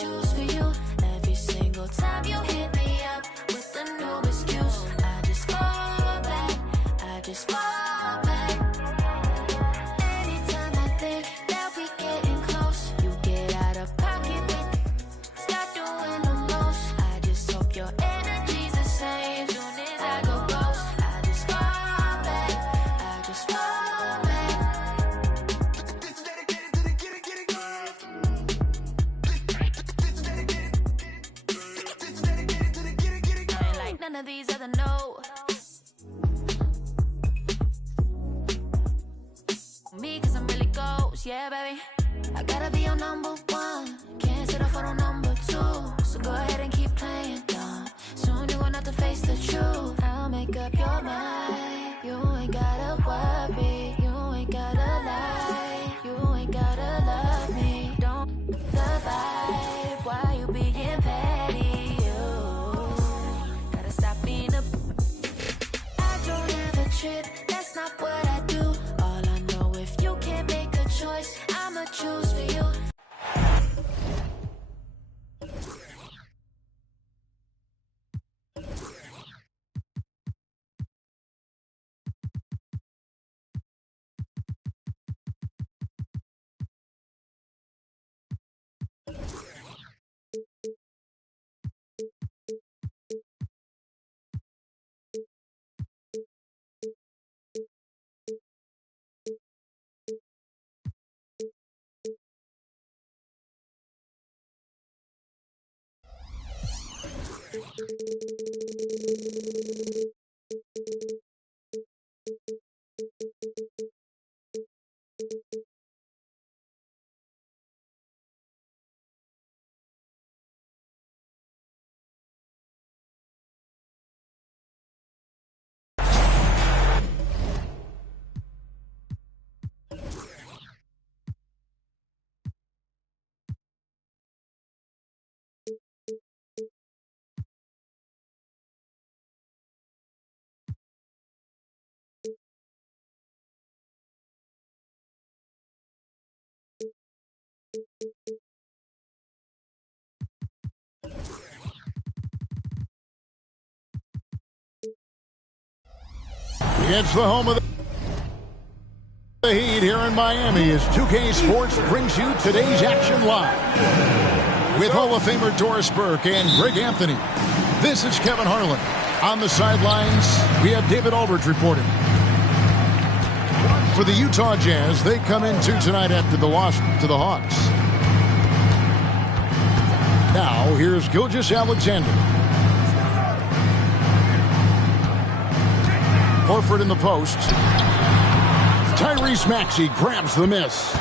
choose for you. Every single time you hit me up with a new excuse, I just fall back, I just fall back. Anytime I think that we getting close, you get out of pocket, start doing the most. I just hope your energy's the same. Soon as I go ghost, I just fall back, I just fall back. I ain't like none of these other no. Me, cause I'm really ghost, yeah, baby. I gotta be your number one. Can't settle for no number two. So go ahead and keep playing dumb. Soon you gonna have to face the truth. I'll make up your mind. You ain't gotta worry. You ain't gotta lie. You ain't gotta love me. Don't the vibe. Why you being petty? You gotta stop being a. I don't have a trip. That's not what I do. All I know, if you can't make a choice, I'ma choose for you. It's the home of the Heat here in Miami as 2K Sports brings you today's action live. With Hall of Famer Doris Burke and Greg Anthony, this is Kevin Harlan. On the sidelines, we have David Aldridge reporting. For the Utah Jazz, they come into tonight after the loss to the Hawks. Now, here's Gilgeous-Alexander. Horford in the post. Tyrese Maxey grabs the miss.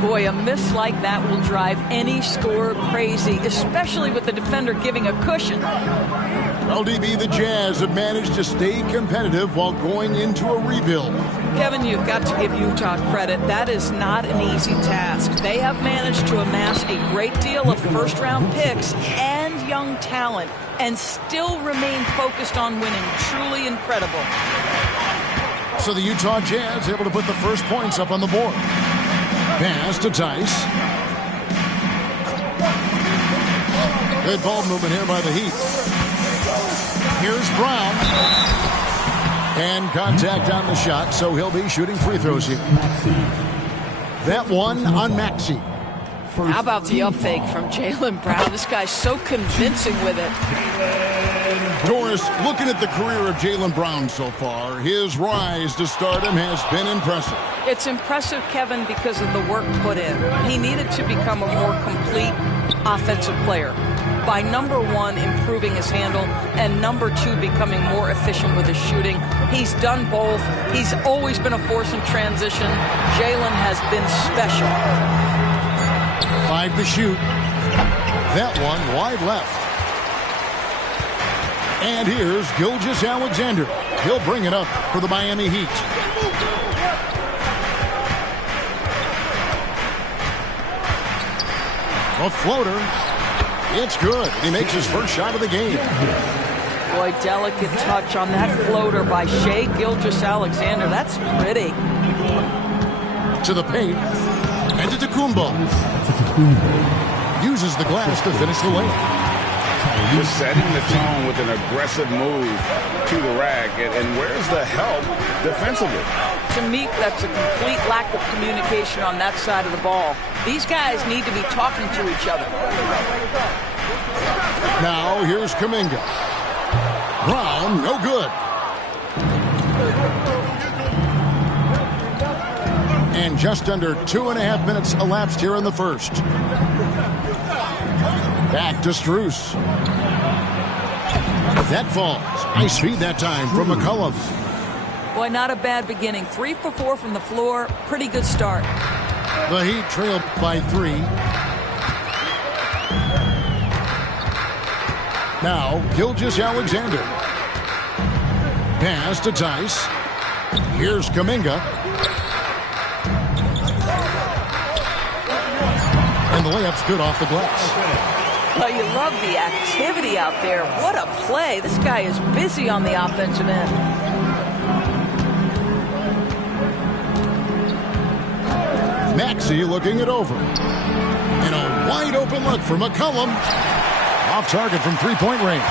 Boy, a miss like that will drive any scorer crazy, especially with the defender giving a cushion. LDB, the Jazz have managed to stay competitive while going into a rebuild. Kevin, you've got to give Utah credit. That is not an easy task. They have managed to amass a great deal of first-round picks and young talent and still remain focused on winning. Truly incredible. So the Utah Jazz able to put the first points up on the board. Pass to Tice. Good ball movement here by the Heat. Here's Brown. And contact on the shot, so he'll be shooting free throws here. That one on Maxey. How about the up fake from Jaylen Brown? This guy's so convincing with it. Doris, looking at the career of Jaylen Brown so far, his rise to stardom has been impressive. It's impressive, Kevin, because of the work put in. He needed to become a more complete offensive player. By number one, improving his handle, and number two, becoming more efficient with his shooting. He's done both. He's always been a force in transition. Jaylen has been special. 5 to shoot. That one wide left. And here's Gilgeous-Alexander. He'll bring it up for the Miami Heat. A floater. It's good. He makes his first shot of the game. Boy, delicate touch on that floater by Shai Gilgeous-Alexander. That's pretty. To the paint. And to Tacumbo. uses the glass to finish the layup. Just setting the tone with an aggressive move to the rack. And where's the help defensively? To me, that's a complete lack of communication on that side of the ball. These guys need to be talking to each other. Now here's Kuminga. Brown, no good. And just under 2.5 minutes elapsed here in the first. Back to Strus. That falls. Nice feed that time from McCollum. Boy, not a bad beginning. 3 for 4 from the floor. Pretty good start. The Heat trailed by 3. Now, Gilgeous-Alexander. Pass to Tice. Here's Kuminga. And the layup's good off the glass. Well, you love the activity out there. What a play. This guy is busy on the offensive end. Maxey looking it over. And a wide open look for McCollum. Off target from three-point range.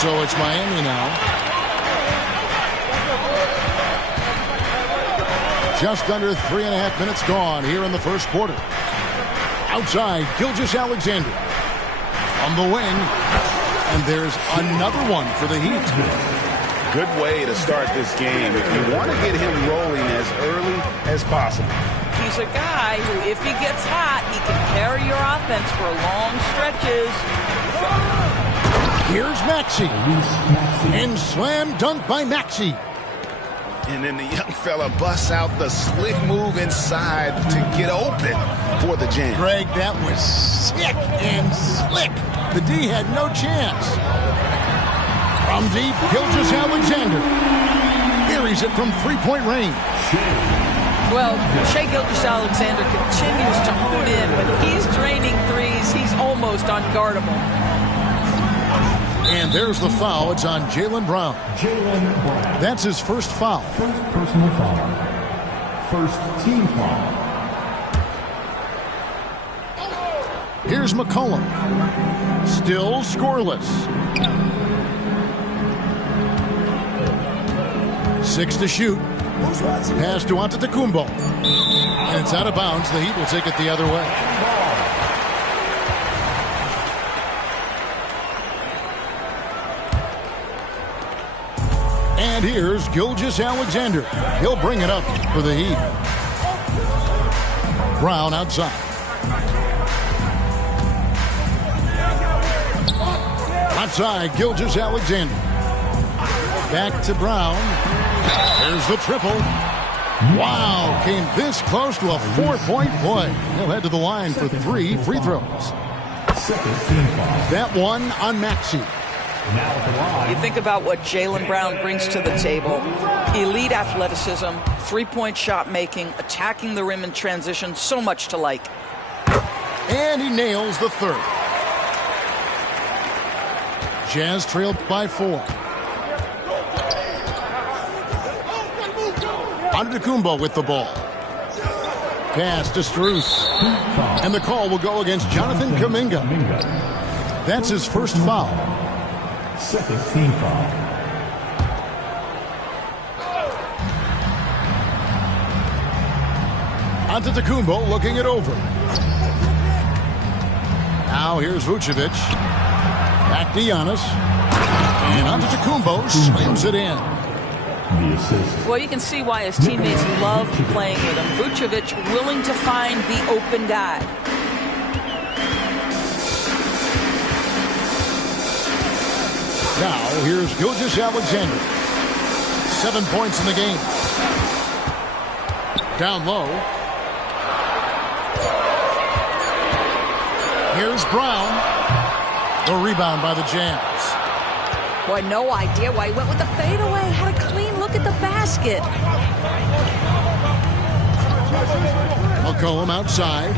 So it's Miami now. Just under 3.5 minutes gone here in the first quarter. Outside, Gilgeous-Alexander. On the wing. And there's another one for the Heat. Good way to start this game if you want to get him rolling as early as possible. He's a guy who, if he gets hot, he can carry your offense for long stretches. Here's Maxey. And slam dunk by Maxey. And then the young fella busts out the slick move inside to get open for the jam. Greg, that was sick and slick. The D had no chance. From deep, Gilgeous-Alexander buries it from three-point range. Well, Shai Gilgeous-Alexander continues to hone in. When he's draining threes, he's almost unguardable. And there's the foul. It's on Jaylen Brown. That's his first foul. First personal foul. First team foul. Here's McCollum. Still scoreless. 6 to shoot. Pass to Antetokounmpo. And it's out of bounds. The Heat will take it the other way. And here's Gilgeous-Alexander. He'll bring it up for the Heat. Brown outside. Outside, Gilgeous-Alexander. Back to Brown. There's the triple. Wow, came this close to a 4-point play. He'll head to the line for 3 free throws. That one on Maxey. You think about what Jaylen Brown brings to the table. Elite athleticism, three-point shot making, attacking the rim in transition, so much to like. And he nails the third. Jazz trailed by 4. Antetokounmpo with the ball. Pass to Strus. And the call will go against Jonathan Kuminga. That's his first foul. Second team foul. Antetokounmpo looking it over. Now here's Vucevic. Back to Giannis. And Antetokounmpo slams it in. The assist. Well, you can see why his teammates love playing with him. Vucevic willing to find the open guy. Now, here's Gilgeous-Alexander. 7 points in the game. Down low. Here's Brown. The rebound by the Jazz. Boy, no idea why he went with the fadeaway. Had a clean look at the basket. McCollum outside.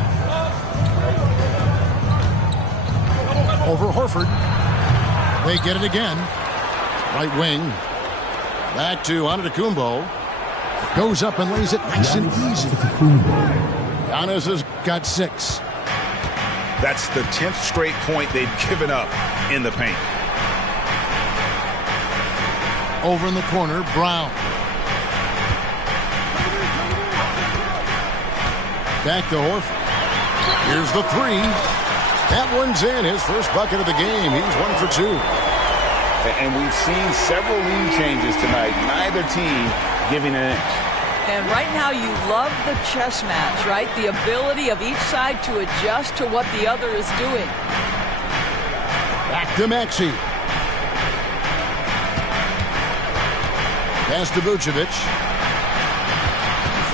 Over Horford. They get it again. Right wing. Back to Antetokounmpo. Goes up and lays it nice and easy. Giannis has got 6. That's the 10th straight point they've given up in the paint. Over in the corner, Brown. Back to Horford. Here's the three. That one's in. His first bucket of the game. He's 1 for 2. And we've seen several lead changes tonight. Neither team giving an inch. And right now you love the chess match, right? The ability of each side to adjust to what the other is doing. Back to Maxey. Pass to Vucevic.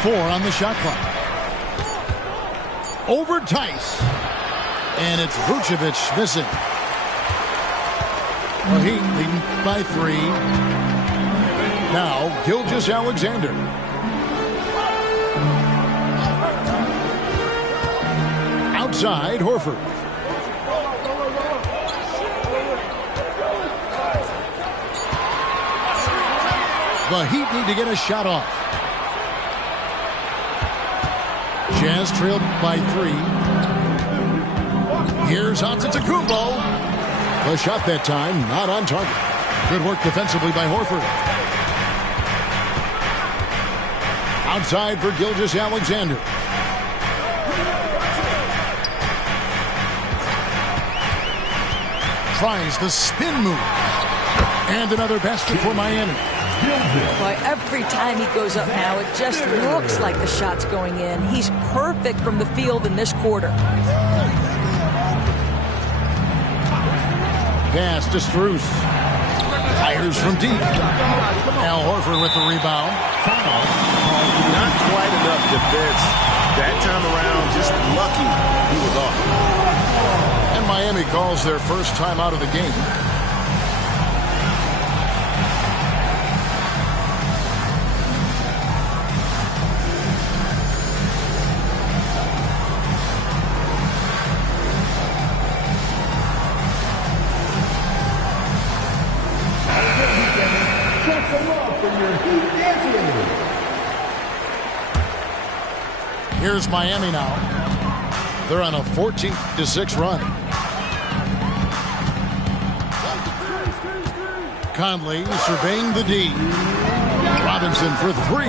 4 on the shot clock. Over Tice. And it's Vucevic missing. Well, Heat leading by 3. Now, Gilgeous-Alexander. Outside, Horford. The Heat need to get a shot off. Jazz trailed by 3. Here's Antetokounmpo. The shot that time, not on target. Good work defensively by Horford. Outside for Gilgeous-Alexander. Tries the spin move. And another basket for Miami. Boy, every time he goes up now, it just looks like the shot's going in. He's perfect from the field in this quarter. Pass to Strus. Fires from deep. Al Horford with the rebound. Not quite enough defense that time around. Just lucky he was off. And Miami calls their first time out of the game. Here's Miami now. They're on a 14-6 run. Conley surveying the D. Robinson for 3.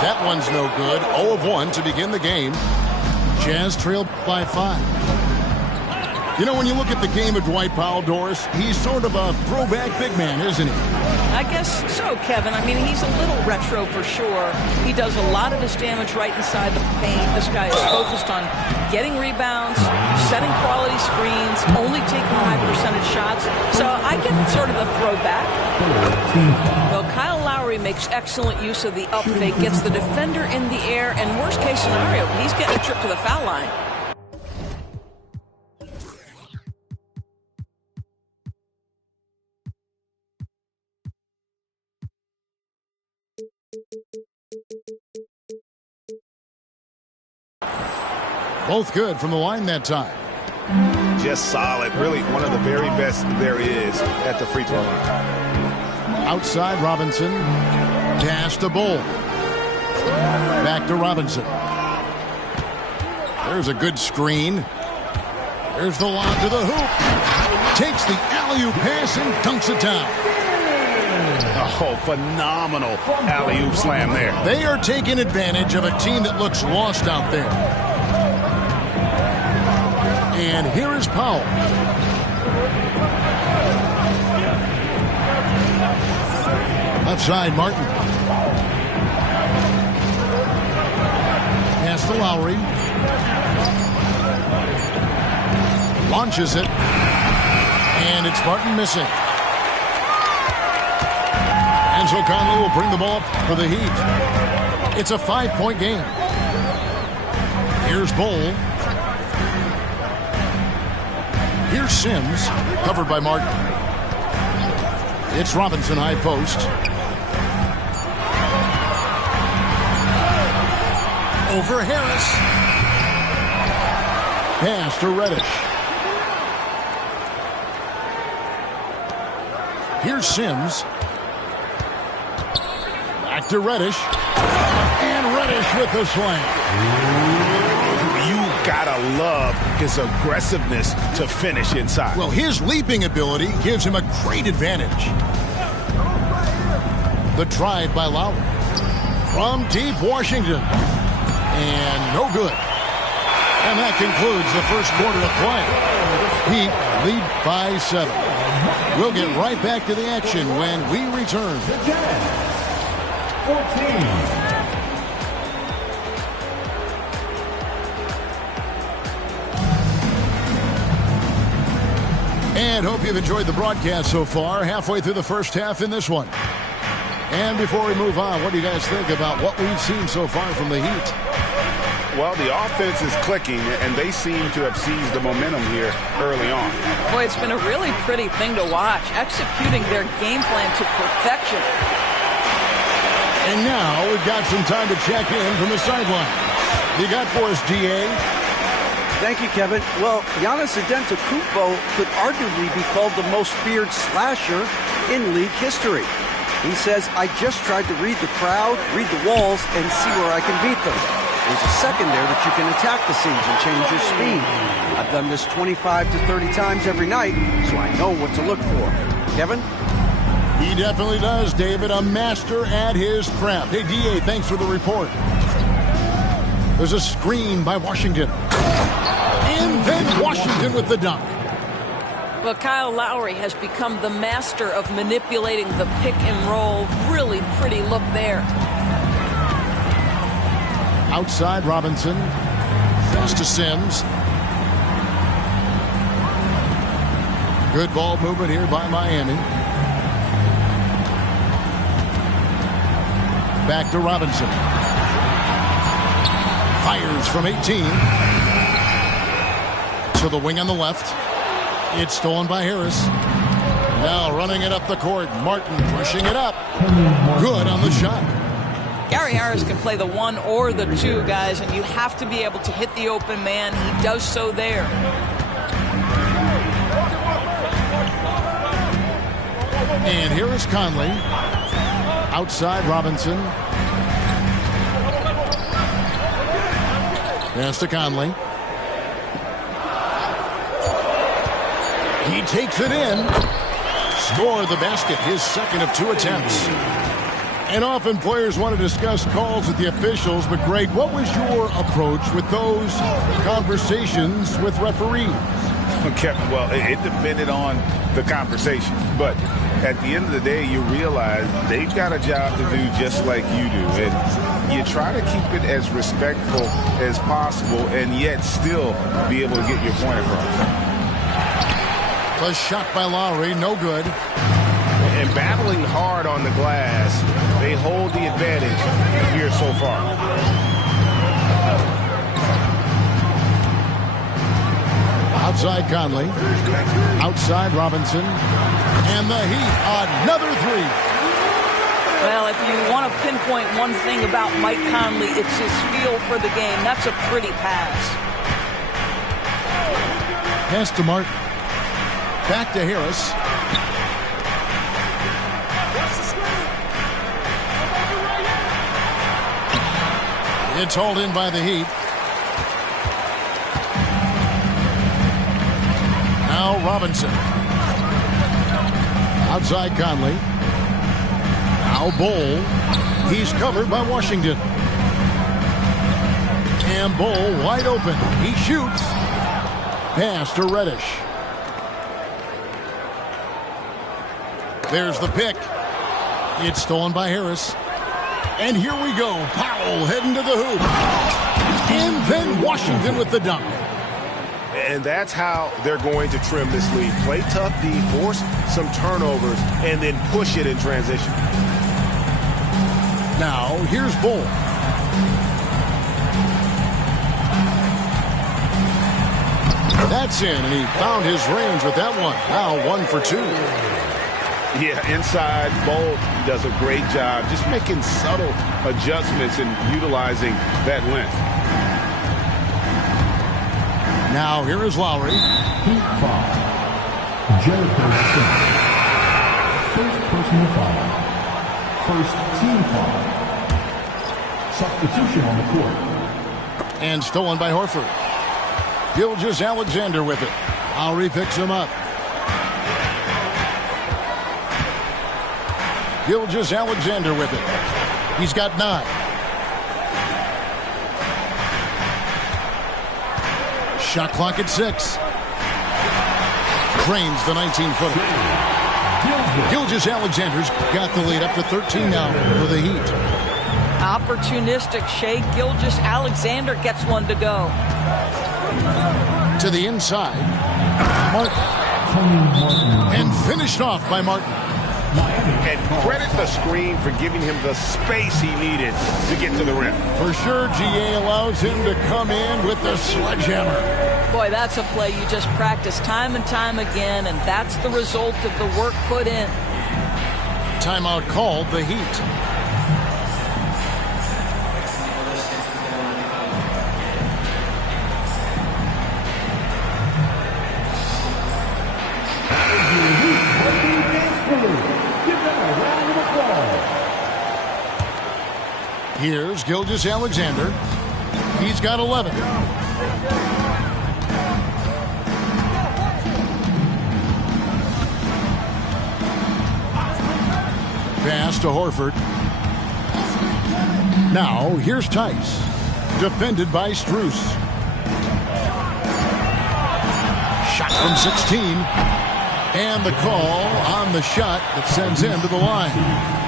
That one's no good. 0 of 1 to begin the game. Jazz trailed by 5. You know, when you look at the game of Dwight Powell, Doris, he's sort of a throwback big man, isn't he? I guess so, Kevin. I mean, he's a little retro for sure. He does a lot of his damage right inside the paint. This guy is focused on getting rebounds, setting quality screens, only taking high percentage shots. So I get sort of a throwback. Well, Kyle Lowry makes excellent use of the up fake, gets the defender in the air, and worst case scenario, he's getting a trip to the foul line. Both good from the line that time. Just solid. Really one of the very best there is at the free throw line. Outside Robinson. Pass to Bull. Back to Robinson. There's a good screen. There's the lob to the hoop. Takes the alley-oop pass and dunks it down. Oh, phenomenal alley-oop slam there. They are taking advantage of a team that looks lost out there. And here is Powell. Left side, Martin. Pass to Lowry. Launches it. And it's Martin missing. And so Conley will bring the ball up for the Heat. It's a 5-point game. Here's Bull. Here's Sims, covered by Martin. It's Robinson, high post. Over Harris. Pass to Reddish. Here's Sims. to Reddish. And Reddish with the slam. You gotta love his aggressiveness to finish inside. Well, his leaping ability gives him a great advantage. The drive by Lowry. From deep Washington. And no good. And that concludes the first quarter of play. Heat lead by 7. We'll get right back to the action when we return. 14. And hope you've enjoyed the broadcast so far. Halfway through the first half in this one. And before we move on, what do you guys think about what we've seen so far from the Heat? Well, the offense is clicking, and they seem to have seized the momentum here early on. Boy, it's been a really pretty thing to watch, executing their game plan to perfection. And now we've got some time to check in from the sideline. You got for us, DA? Thank you, Kevin. Well, Giannis Antetokounmpo could arguably be called the most feared slasher in league history. He says, I just tried to read the crowd, read the walls, and see where I can beat them. There's a second there that you can attack the seams and change your speed. I've done this 25 to 30 times every night, so I know what to look for. Kevin? He definitely does, David. A master at his craft. Hey, DA, thanks for the report. There's a screen by Washington. And then Washington with the dunk. Well, Kyle Lowry has become the master of manipulating the pick and roll. Really pretty look there. Outside Robinson. Pass to Sims. Good ball movement here by Miami. Back to Robinson. Fires from 18. To the wing on the left. It's stolen by Harris. Now running it up the court. Martin pushing it up. Good on the shot. Gary Harris can play the 1 or the 2, guys, and you have to be able to hit the open man. He does so there. And here is Conley. Outside Robinson. Pass to Conley. He takes it in. Score the basket, his second of 2 attempts. And often players want to discuss calls with the officials, but Greg, what was your approach with those conversations with referees? Okay, well, it depended on the conversation, but at the end of the day, you realize they've got a job to do just like you do, and you try to keep it as respectful as possible and yet still be able to get your point across. A shot by Lowry, no good. And battling hard on the glass, they hold the advantage here so far. Outside Conley. Outside Robinson. And the Heat, another 3. Well, if you want to pinpoint one thing about Mike Conley, it's his feel for the game. That's a pretty pass. Pass to Martin. Back to Harris. It's hauled in by the Heat. Now Robinson. Outside Conley. Now Bol. He's covered by Washington. And Bol wide open. He shoots. Pass to Reddish. There's the pick. It's stolen by Harris. And here we go. Powell heading to the hoop. And then Washington with the dunk. And that's how they're going to trim this lead. Play tough D, force some turnovers, and then push it in transition. Now, here's Bol. That's in, and he found his range with that one. Now 1 for 2. Yeah, inside, Bol does a great job just making subtle adjustments and utilizing that length. Now here is Lowry. Heat foul. Jericho Sims. First personal foul. First team foul. Substitution on the court. And stolen by Horford. Gilgeous-Alexander with it. Lowry picks him up. Gilgeous-Alexander with it. He's got 9. Shot clock at 6. Cranes the 19-footer. Gilgeous-Alexander's got the lead up to 13 now for the Heat. Opportunistic Shai Gilgeous-Alexander gets one to go. To the inside. Martin. And finished off by Martin. And credit the screen for giving him the space he needed to get to the rim. For sure, GA allows him to come in with the sledgehammer. Boy, that's a play you just practice time and time again, and that's the result of the work put in. Timeout called, the Heat. Here's Gilgeous-Alexander. He's got 11. Pass to Horford. Now, here's Tice. Defended by Strus. Shot from 16. And the call on the shot that sends him to the line.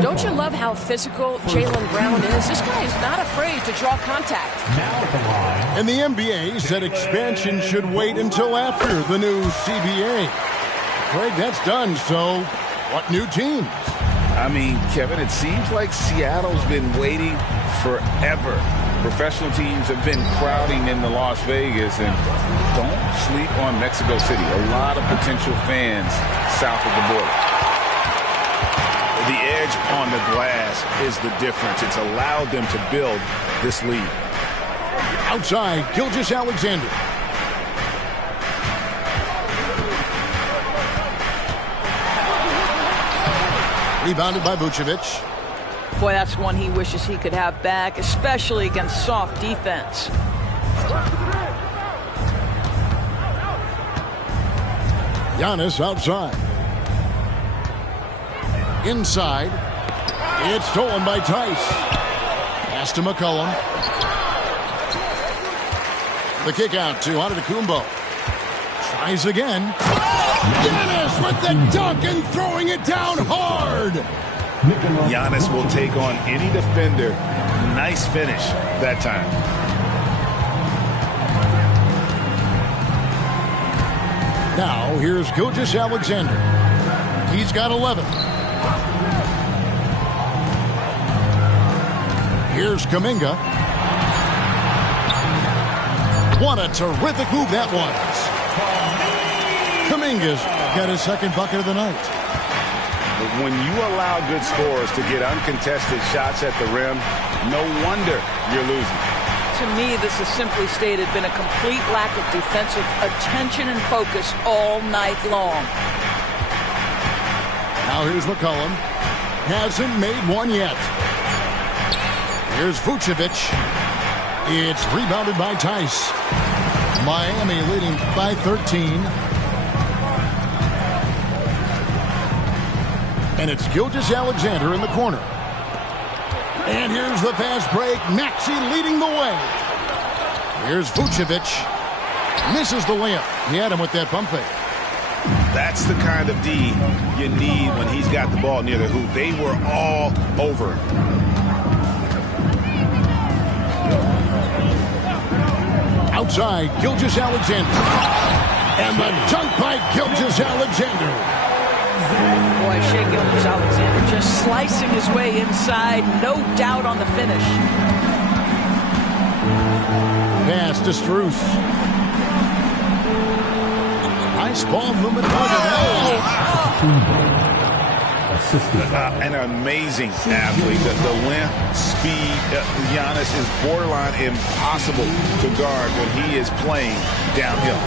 Don't you love how physical Jaylen Brown is? This guy is not afraid to draw contact. And the NBA said expansion should wait until after the new CBA. Craig, that's done, so what new teams? I mean, Kevin, it seems like Seattle's been waiting forever. Professional teams have been crowding into Las Vegas, and don't sleep on Mexico City. A lot of potential fans south of the border. The edge on the glass is the difference. It's allowed them to build this lead. Outside, Gilgeous-Alexander. Rebounded by Vucevic. Boy, that's one he wishes he could have back, especially against soft defense. Giannis outside. Inside. It's stolen by Tice. Pass to McCollum. The kick out to Antetokounmpo. Tries again. Giannis with the dunk and throwing it down hard. Giannis will take on any defender. Nice finish that time. Now here's Gilgeous-Alexander. He's got 11. Here's Kuminga. What a terrific move that was. Kuminga's got his second bucket of the night. When you allow good scorers to get uncontested shots at the rim, no wonder you're losing. To me, this has simply stated been a complete lack of defensive attention and focus all night long. Now here's McCollum. Hasn't made one yet. Here's Vucevic. It's rebounded by Tice. Miami leading by 13. And it's Gilgeous-Alexander in the corner. And here's the fast break. Maxey leading the way. Here's Vucevic. Misses the layup. He had him with that pump fake. That's the kind of D you need when he's got the ball near the hoop. They were all over him. Outside, Gilgeous-Alexander. And the dunk by Gilgeous-Alexander. Boy, Shai Gilgeous-Alexander just slicing his way inside. No doubt on the finish. Pass to Strus. Nice ball movement. An amazing athlete. The length, speed, Giannis is borderline impossible to guard when he is playing downhill.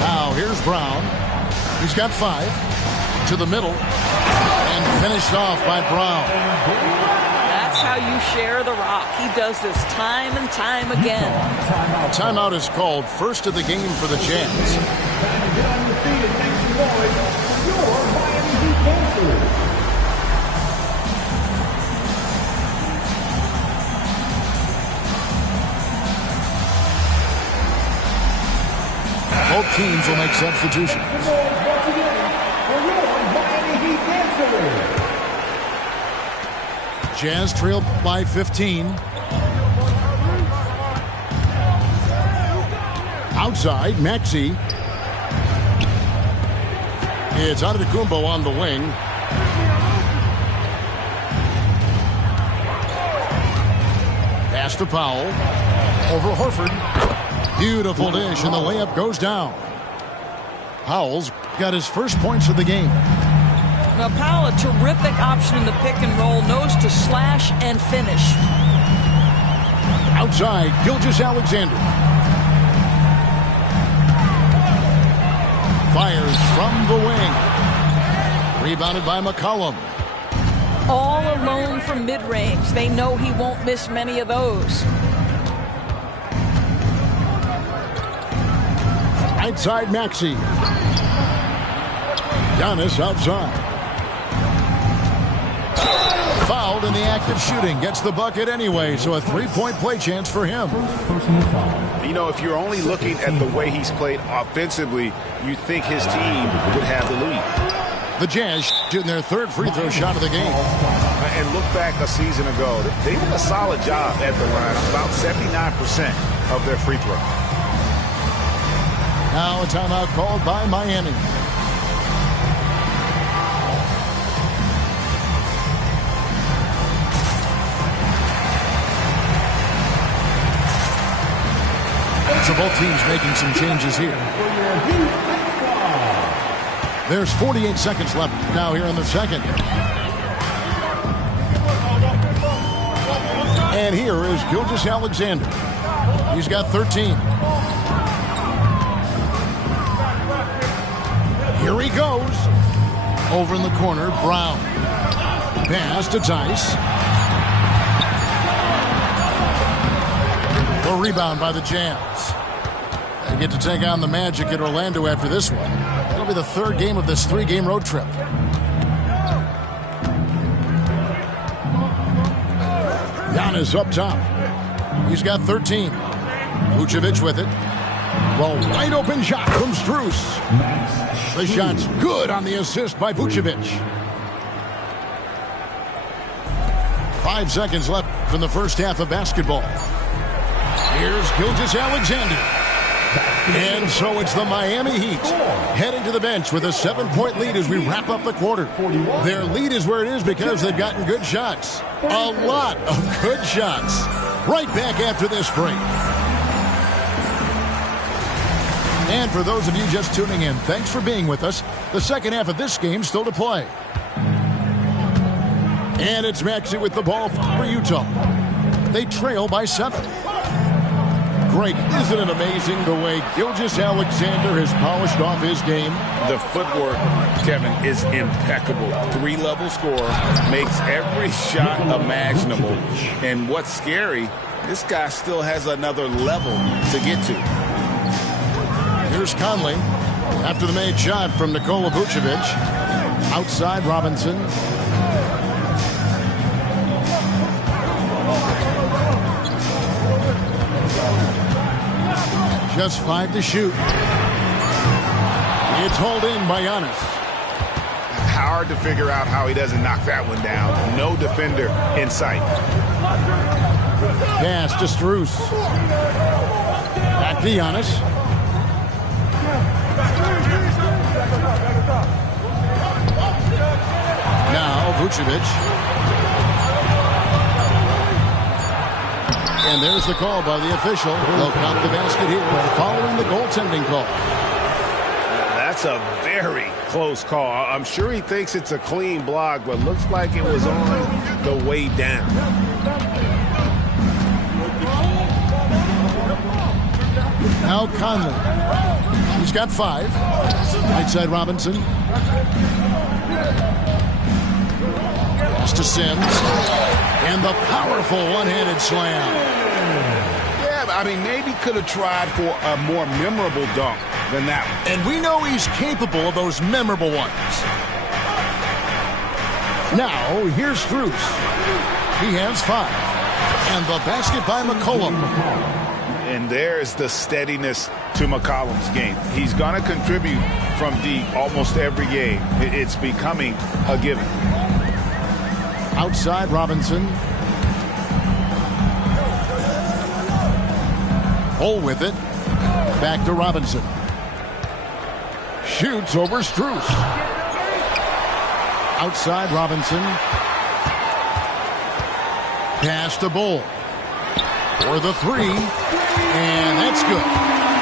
Now here's Brown. He's got 5 to the middle and finished off by Brown. That's how you share the rock. He does this time and time again. Timeout is called, first of the game for the Jazz. Both teams will make substitutions. Jazz trail by 15. Outside, Maxey. It's Antetokounmpo on the wing. Pass to Powell. Over Horford. Beautiful dish, and the layup goes down. Powell's got his first points of the game. Now, Powell, a terrific option in the pick and roll, knows to slash and finish. Outside, Gilgeous-Alexander. Fires from the wing. Rebounded by McCollum. All alone from mid-range. They know he won't miss many of those. Outside Maxey. Giannis outside. Fouled in the act of shooting. Gets the bucket anyway, so a three-point play chance for him. You know, if you're only looking at the way he's played offensively, you think his team would have the lead. The Jazz shooting their third free throw shot of the game. And look back a season ago. They did a solid job at the line, about 79% of their free throw. Now a timeout called by Miami. So both teams making some changes here. There's 48 seconds left now here in the second. And here is Gilgeous-Alexander. He's got 13. Here he goes. Over in the corner, Brown. Pass to Tice. The rebound by the Jazz. They get to take on the Magic at Orlando after this one. That'll be the third game of this three-game road trip. Giannis up top. He's got 13. Vucevic with it. Well, wide open shot from Strus. The shot's good on the assist by Vucevic. 5 seconds left from the first half of basketball. Here's Gilgeous-Alexander. And so it's the Miami Heat heading to the bench with a 7-point lead as we wrap up the quarter. Their lead is where it is because they've gotten good shots. A lot of good shots. Right back after this break. And for those of you just tuning in, thanks for being with us. The second half of this game still to play. And it's Maxey with the ball for Utah. They trail by 7. Greg, isn't it amazing the way Gilgeous-Alexander has polished off his game? The footwork, Kevin, is impeccable. 3-level scorer, makes every shot imaginable. And what's scary, this guy still has another level to get to. Here's Conley after the made shot from Nikola Vucevic. Outside Robinson. Just 5 to shoot. It's hauled in by Giannis. Hard to figure out how he doesn't knock that one down. No defender in sight. Pass to Strus. Back to Giannis. Now Vucevic. And there's the call by the official. They'll count the basket here following the goaltending call. That's a very close call. I'm sure he thinks it's a clean block, but looks like it was on the way down. Now Conley. He's got 5. Right side Robinson. Pass to Sims. And the powerful one-handed slam. Yeah, I mean, maybe could have tried for a more memorable dunk than that one. And we know he's capable of those memorable ones. Now, here's Strus. He has 5. And the basket by McCollum. And there's the steadiness to McCollum's game. He's going to contribute from deep almost every game. It's becoming a given. Outside Robinson. Hole with it. Back to Robinson. Shoots over Strus. Outside Robinson. Pass to Bull. For the 3. And that's good.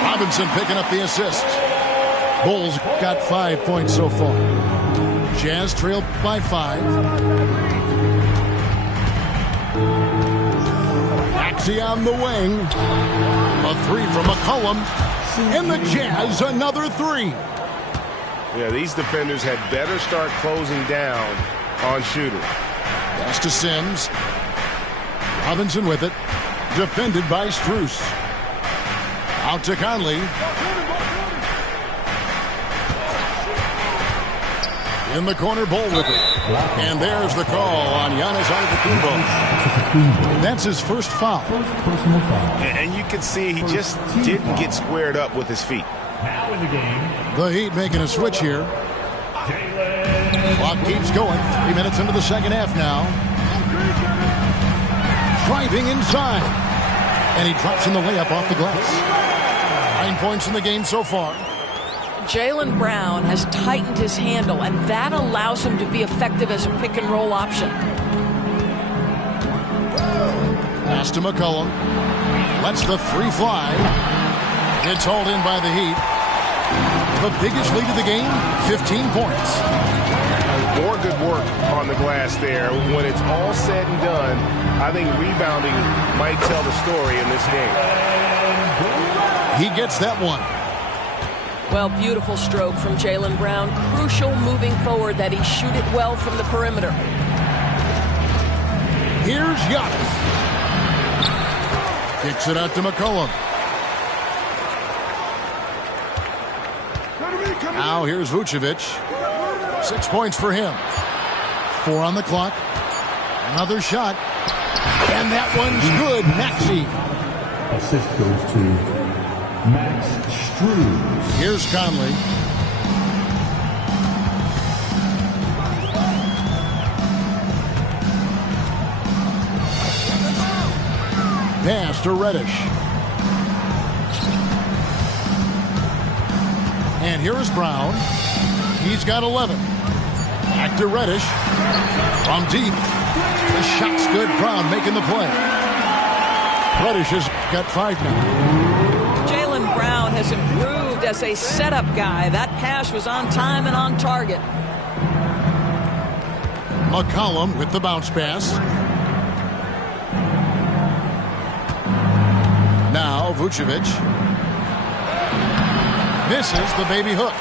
Robinson picking up the assist. Bulls got 5 points so far. Jazz trail by 5. Maxey on the wing. A 3 from McCollum. And the Jazz another 3. Yeah, these defenders had better start closing down on shooter. Pass to Sims. Robinson with it. Defended by Strus. Out to Conley. In the corner, Bull with it. And there's the call on Giannis Antetokounmpo. That's his first foul. And you can see he just didn't get squared up with his feet. Now in the game, The Heat making a switch here. Clock keeps going. 3 minutes into the second half now. Driving inside. And he drops in the layup off the glass. 9 points in the game so far. Jaylen Brown has tightened his handle, and that allows him to be effective as a pick-and-roll option. Pass to McCollum. Lets the 3 fly. It's hauled in by the Heat. The biggest lead of the game, 15 points. More good work on the glass there. When it's all said and done, I think rebounding might tell the story in this game. He gets that one. Well, beautiful stroke from Jaylen Brown. Crucial moving forward that he shoot it well from the perimeter. Here's Giannis. Kicks it out to McCollum. Now here's Vucevic. 6 points for him. 4 on the clock. Another shot. And that one's good. Maxey. assist goes to Max Strus. Here's Conley. Pass to Reddish. And here's Brown. He's got 11. Back to Reddish. From deep. The shot's good. Brown making the play. Reddish has got 5 now. Jaylen Brown has improved as a setup guy. That pass was on time and on target. McCollum with the bounce pass. Now Vucevic. Misses the baby hook.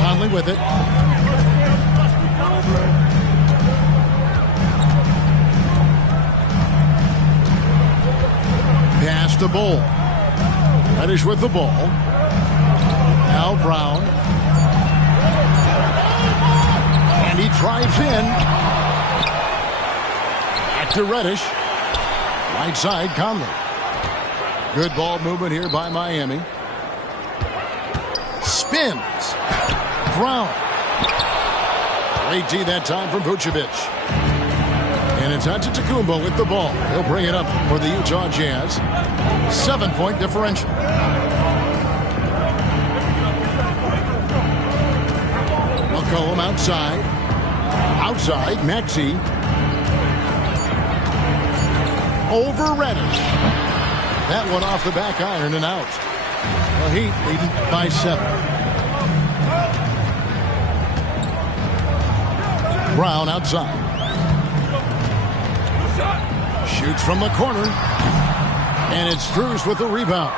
Conley with it. Pass to Bull. Reddish with the ball. Now Brown. And he drives in. Back to Reddish. Right side, Conley. Good ball movement here by Miami. Spins. Brown. Great D that time from Vucevic. And it's Antetokounmpo with the ball. He'll bring it up for the Utah Jazz. 7-point differential. McCollum outside. Outside, Maxey. Over Reddish. That one off the back iron and out. The Heat leading by 7. Brown outside. Shoots from the corner. And it's Strus with the rebound.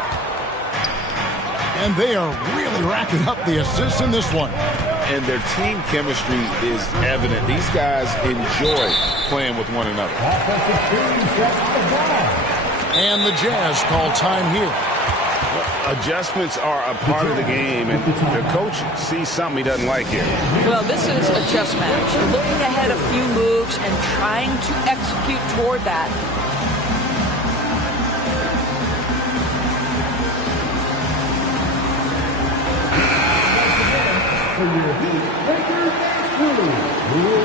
And they are really racking up the assists in this one. and their team chemistry is evident. These guys enjoy playing with one another. And the Jazz call time here. Adjustments are a part of the game, and the coach sees something he doesn't like here. Well, this is a chess match. Looking ahead a few moves and trying to execute toward that.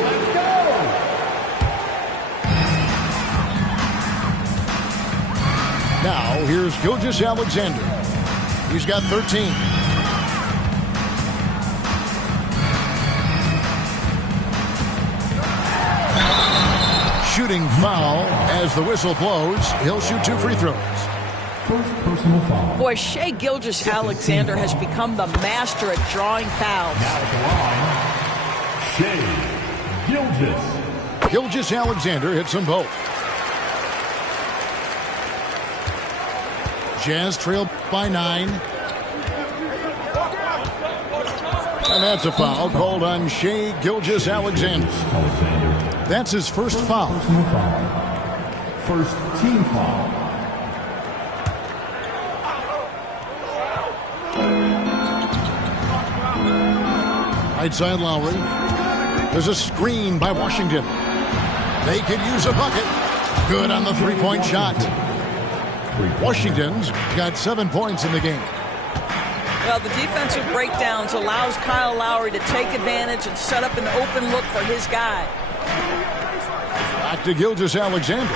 Let's go! Now, here's Gilgeous-Alexander. He's got 13. Shooting foul as the whistle blows. He'll shoot 2 free throws. First personal foul. Boy, Shai Gilgeous-Alexander has become the master at drawing fouls. Now at the line, Shai Gilgeous. Gilgeous-Alexander hits them both. Jazz trail by 9. And that's a foul called on Shai Gilgeous-Alexander. That's his first foul. Personal foul. First team foul. Right side Lowry. There's a screen by Washington. They could use a bucket. Good on the three-point shot. Washington's got 7 points in the game. Well, the defensive breakdowns allows Kyle Lowry to take advantage and set up an open look for his guy. Back to Gilgeous-Alexander.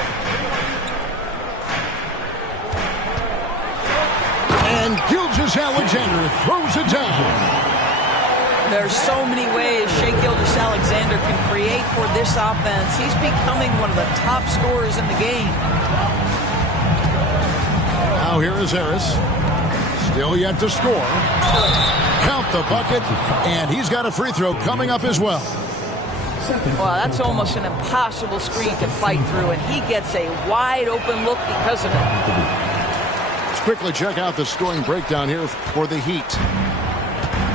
And Gilgeous-Alexander throws it down. There's so many ways Shai Gilgeous-Alexander can create for this offense. He's becoming one of the top scorers in the game. Now here is Harris. Still yet to score. Count the bucket, and he's got a free throw coming up as well. Well, that's almost an impossible screen to fight through, and he gets a wide open look because of it. Let's quickly check out the scoring breakdown here for the Heat.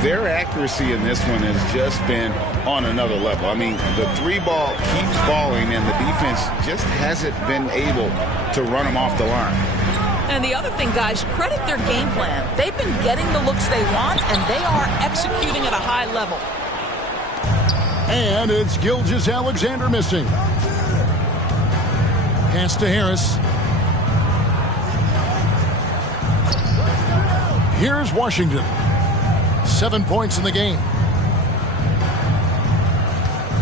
Their accuracy in this one has just been on another level. I mean, the 3-ball keeps falling, and the defense just hasn't been able to run them off the line. And the other thing, guys, credit their game plan. They've been getting the looks they want, and they are executing at a high level. And it's Gilgeous-Alexander missing. Pass to Harris. Here's Washington. 7 points in the game.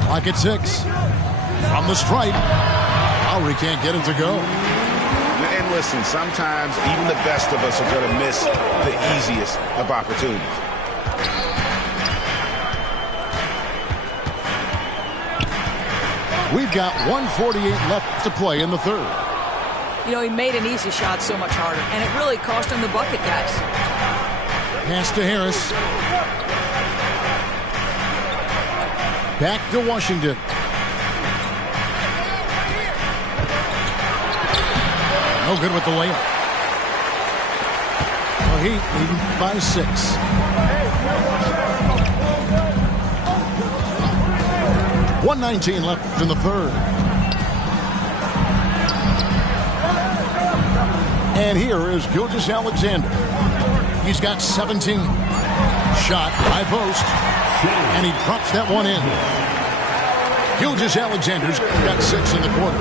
Clock at 6. From the stripe. Lowry can't get it to go. And listen, sometimes even the best of us are going to miss the easiest of opportunities. We've got 1:48 left to play in the third. You know, he made an easy shot so much harder, and it really cost him the bucket, guys. Pass to Harris. Back to Washington. No good with the layup. The Heat leading by 6. .119 left in the third. And here is Gilgeous-Alexander. He's got 17. Shot, high post. And he drops that one in. Gilgeous-Alexander's got 6 in the quarter.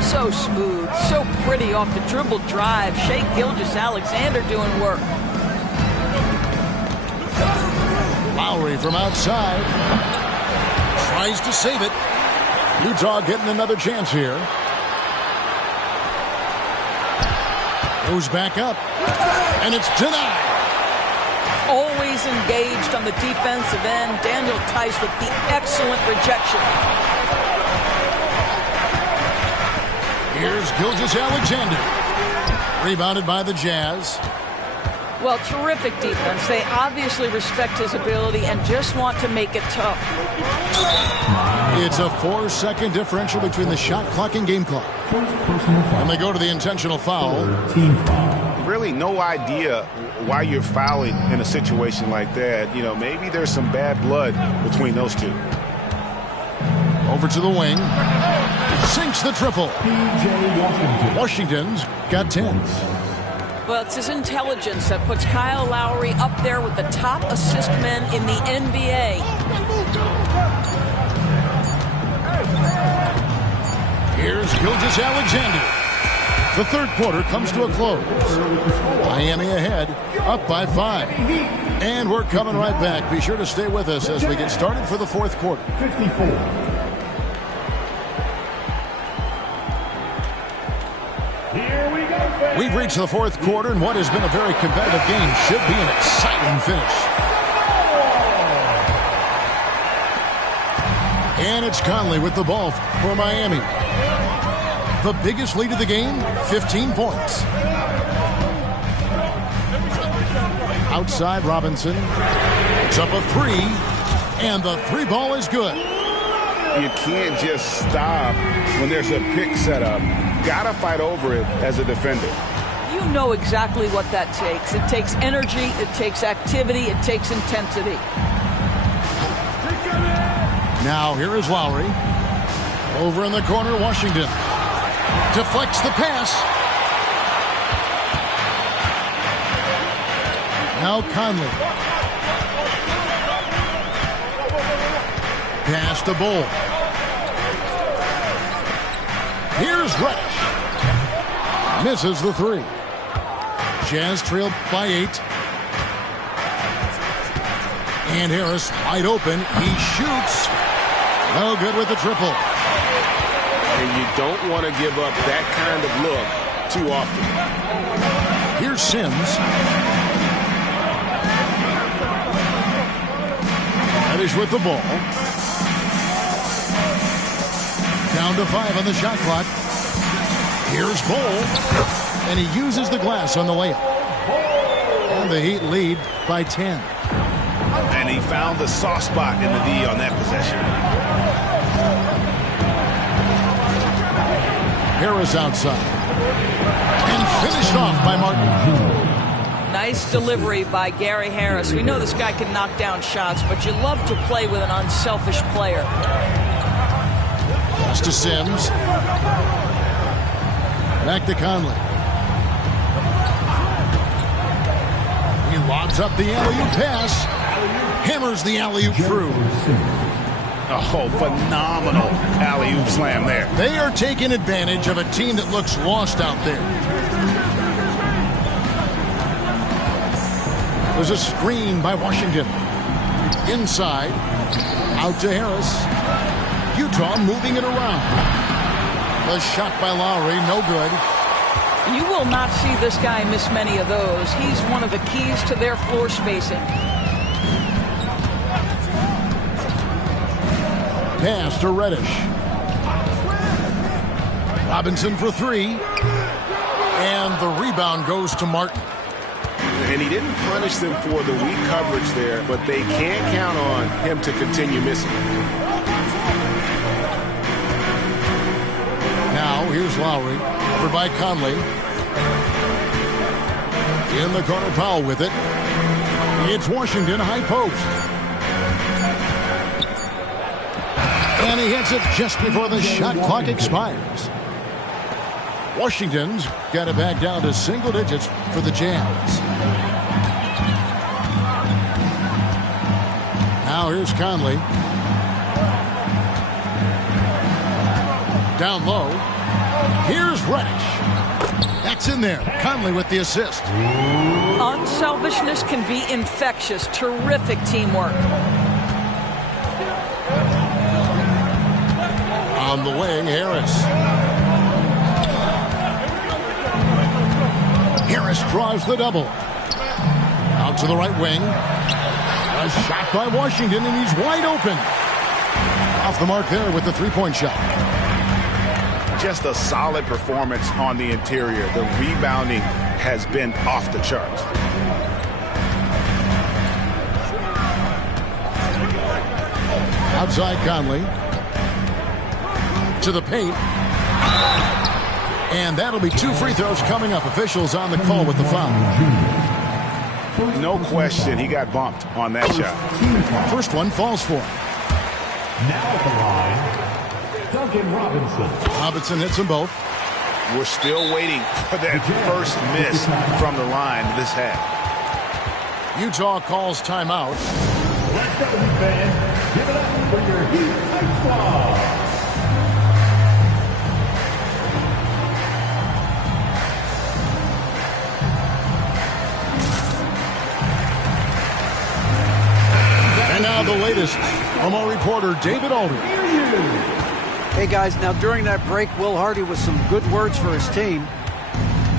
So smooth, so pretty off the dribble drive. Shai Gilgeous-Alexander doing work. Lowry from outside. Tries to save it. Utah getting another chance here. Goes back up. And it's denied. Always engaged on the defensive end. Daniel Theis with the excellent rejection. Here's Gilgeous-Alexander. Rebounded by the Jazz. Well, terrific defense. They obviously respect his ability and just want to make it tough. It's a 4-second differential between the shot clock and game clock. And they go to the intentional foul. Really no idea why you're fouling in a situation like that. You know, maybe there's some bad blood between those two. Over to the wing. Sinks the triple. Washington's got 10. Well, it's his intelligence that puts Kyle Lowry up there with the top assist men in the NBA. Here's Gilgeous-Alexander. The third quarter comes to a close. Miami ahead, up by 5. And we're coming right back. Be sure to stay with us as we get started for the fourth quarter. 54. We've reached the fourth quarter, and what has been a very competitive game should be an exciting finish. And it's Conley with the ball for Miami. The biggest lead of the game, 15 points. Outside Robinson. It's up a 3, and the 3 ball is good. You can't just stop when there's a pick set up. Gotta fight over it as a defender. You know exactly what that takes. It takes energy, it takes activity, it takes intensity. Now here is Lowry. Over in the corner, Washington. Deflects the pass. Now Conley. Pass to Bull. Here's Reddish. Misses the 3. Jazz trailed by 8. And Harris wide open. He shoots. No good with the triple. And you don't want to give up that kind of look too often. Here's Sims. Reddish with the ball. Down to 5 on the shot clock. Here's Bull. And he uses the glass on the layup. And the Heat lead by 10. And he found the soft spot in the D on that possession. Harris outside. And finished off by Martin. Nice delivery by Gary Harris. We know this guy can knock down shots, but you love to play with an unselfish player. Pass to Sims. Back to Conley. He lobs up the alley-oop pass. Hammers the alley-oop through. Oh, phenomenal alley-oop slam there. They are taking advantage of a team that looks lost out there. There's a screen by Washington. Inside. Out to Harris. Utah moving it around. The shot by Lowry, no good. You will not see this guy miss many of those. He's one of the keys to their floor spacing. Pass to Reddish. Robinson for 3. And the rebound goes to Martin. And he didn't punish them for the weak coverage there, but they can't count on him to continue missing. Now, here's Lowry. Over by Conley. In the corner, Powell with it. It's Washington, high post. And he hits it just before the shot clock expires. Washington's got it back down to single digits for the Jazz. Now here's Conley. Down low. Here's Reddish. That's in there. Conley with the assist. Unselfishness can be infectious. Terrific teamwork. On the wing, Harris. Harris draws the double. Out to the right wing. A shot by Washington, and he's wide open. Off the mark there with the three-point shot. Just a solid performance on the interior. The rebounding has been off the charts. Outside Conley. To the paint. And that'll be 2 free throws coming up. Officials on the call with the foul. No question, he got bumped on that shot. First one falls for him. Now at the line, Duncan Robinson. Robinson hits them both. We're still waiting for that first miss from the line this half. Utah calls timeout. Let's go, Heat fans. Give it up for your Heat Type Squad. And now the latest from our reporter, David Aldridge. Hey guys, now during that break, Will Hardy with some good words for his team.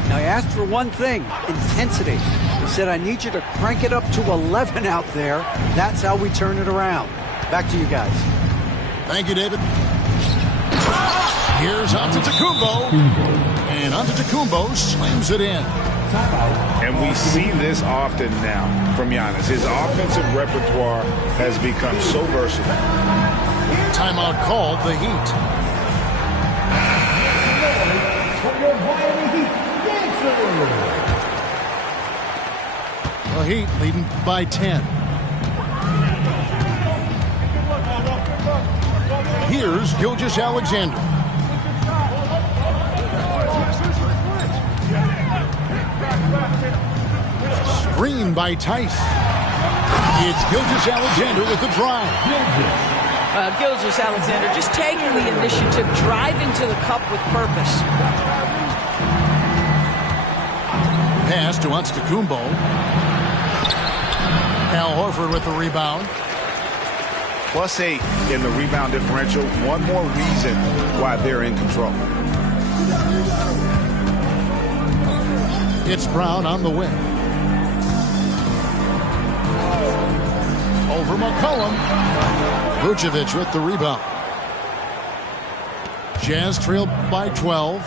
Now he asked for one thing, intensity. He said, I need you to crank it up to 11 out there. That's how we turn it around. Back to you guys. Thank you, David. Here's Antetokounmpo. And Antetokounmpo slams it in. And we see this often now from Giannis. His offensive repertoire has become so versatile. Timeout called, the Heat. The Heat leading by 10. Here's Gilgeous-Alexander. Screen by Tice. It's Gilgeous-Alexander with the drive. Gilgeous-Alexander just taking the initiative, driving to the cup with purpose. Pass to Antetokounmpo. Al Horford with the rebound. +8 in the rebound differential. One more reason why they're in control. It's Brown on the wing. Over McCollum. Vucevic with the rebound. Jazz trailed by 12.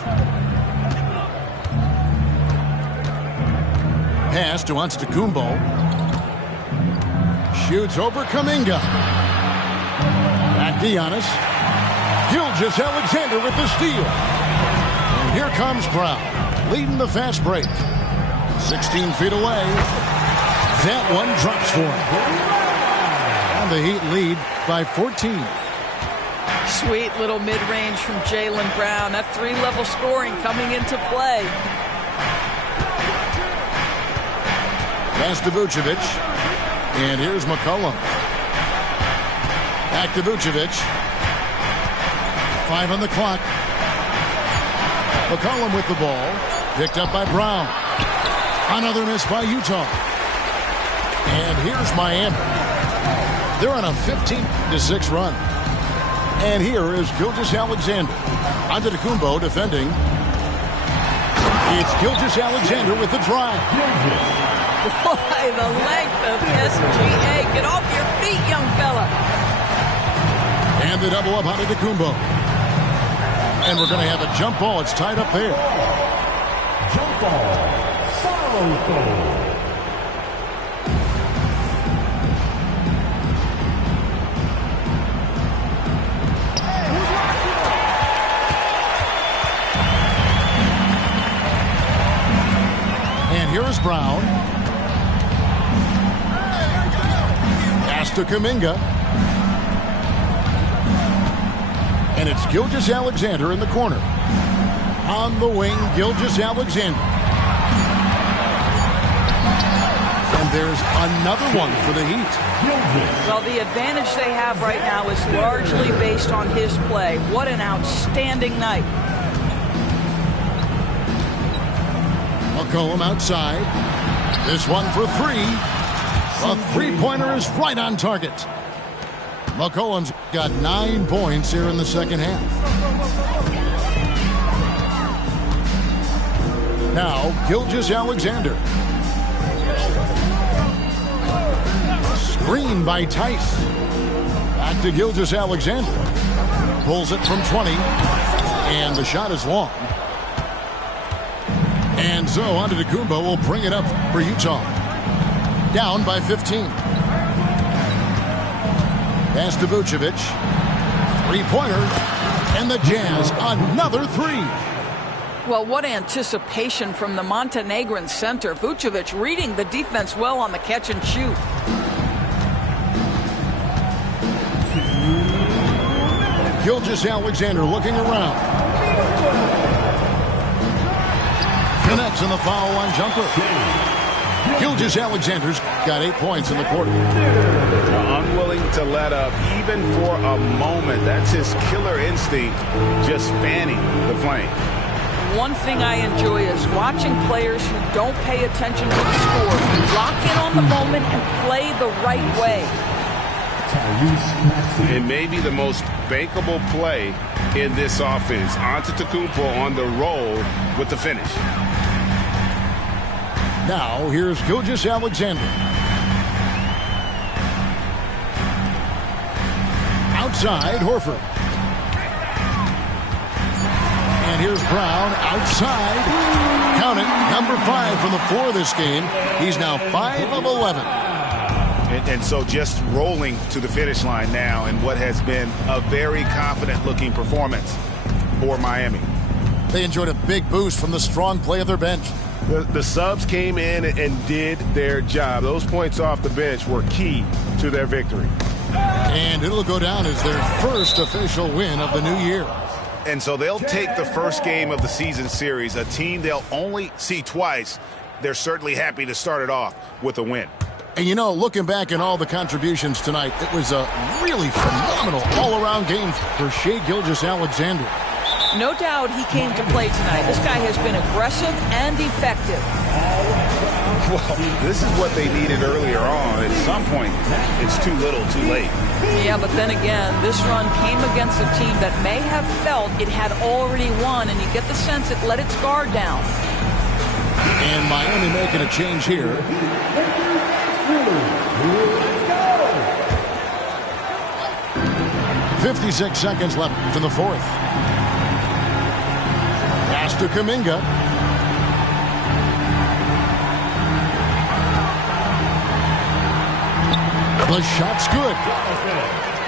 Pass to Antetokounmpo. Shoots over Kuminga. Back to Giannis. Gilgeous-Alexander with the steal. And here comes Brown, leading the fast break. 16 feet away. That one drops for him. And the Heat lead by 14. Sweet little mid-range from Jaylen Brown. That three-level scoring coming into play. Pass to Vucevic. And here's McCollum. Back to Vucevic. 5 on the clock. McCollum with the ball. Picked up by Brown. Another miss by Utah. And here's Miami. They're on a 15-6 run. And here is Gilgeous-Alexander. Antetokounmpo defending. It's Gilgeous-Alexander with the drive. Boy, the length of SGA. Get off your feet, young fella. And the double up Antetokounmpo. And we're going to have a jump ball. It's tied up there. Jump ball. Sacramento. Here's Brown. Pass to Kuminga. And it's Gilgeous-Alexander in the corner. On the wing, Gilgeous-Alexander. And there's another one for the Heat. Well, the advantage they have right now is largely based on his play. What an outstanding night. McCollum outside. This one for three. A three-pointer is right on target. McCollum's got 9 points here in the second half. Now, Gilgeous-Alexander. Screen by Tice. Back to Gilgeous-Alexander. Pulls it from 20. And the shot is long. And so Antetokounmpo will bring it up for Utah. Down by 15. Pass to Vucevic. Three-pointer. And the Jazz, another three. Well, what anticipation from the Montenegrin center. Vucevic reading the defense well on the catch and shoot. Gilgeous-Alexander looking around. Connects in the foul line jumper. Gilgeous-Alexander's got 8 points in the quarter. Unwilling to let up even for a moment. That's his killer instinct, just fanning the flame. One thing I enjoy is watching players who don't pay attention to the score lock in on the moment and play the right way. It may be the most bankable play in this offense. Antetokounmpo on the roll with the finish. Now, here's Gilgeous-Alexander. Outside, Horford. And here's Brown outside. Count it, number 5 from the floor this game. He's now 5 of 11. And so just rolling to the finish line now in what has been a very confident-looking performance for Miami. They enjoyed a big boost from the strong play of their bench. The subs came in and did their job. Those points off the bench were key to their victory. And it'll go down as their first official win of the new year. And so they'll take the first game of the season series, a team they'll only see twice. They're certainly happy to start it off with a win. And you know, looking back at all the contributions tonight, it was a really phenomenal all-around game for Shai Gilgeous-Alexander. No doubt he came to play tonight. This guy has been aggressive and effective. Well, this is what they needed earlier on. At some point, it's too little, too late. Yeah, but then again, this run came against a team that may have felt it had already won, and you get the sense it let its guard down. And Miami making a change here. 56 seconds left in the fourth. Pass to Kuminga. The shot's good.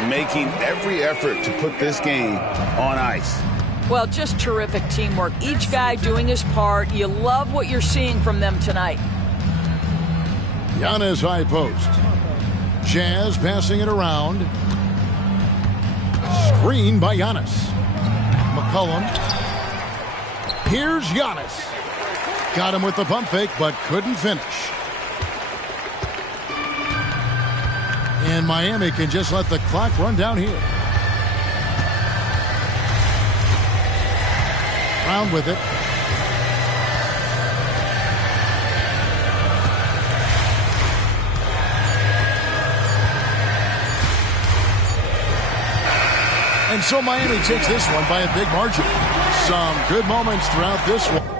Making every effort to put this game on ice. Well, just terrific teamwork. Each guy doing his part. You love what you're seeing from them tonight. Giannis high post. Jazz passing it around. Screen by Giannis. McCollum. Here's Giannis. Got him with the pump fake, but couldn't finish. And Miami can just let the clock run down here. Brown with it. And so Miami takes this one by a big margin. Some good moments throughout this one.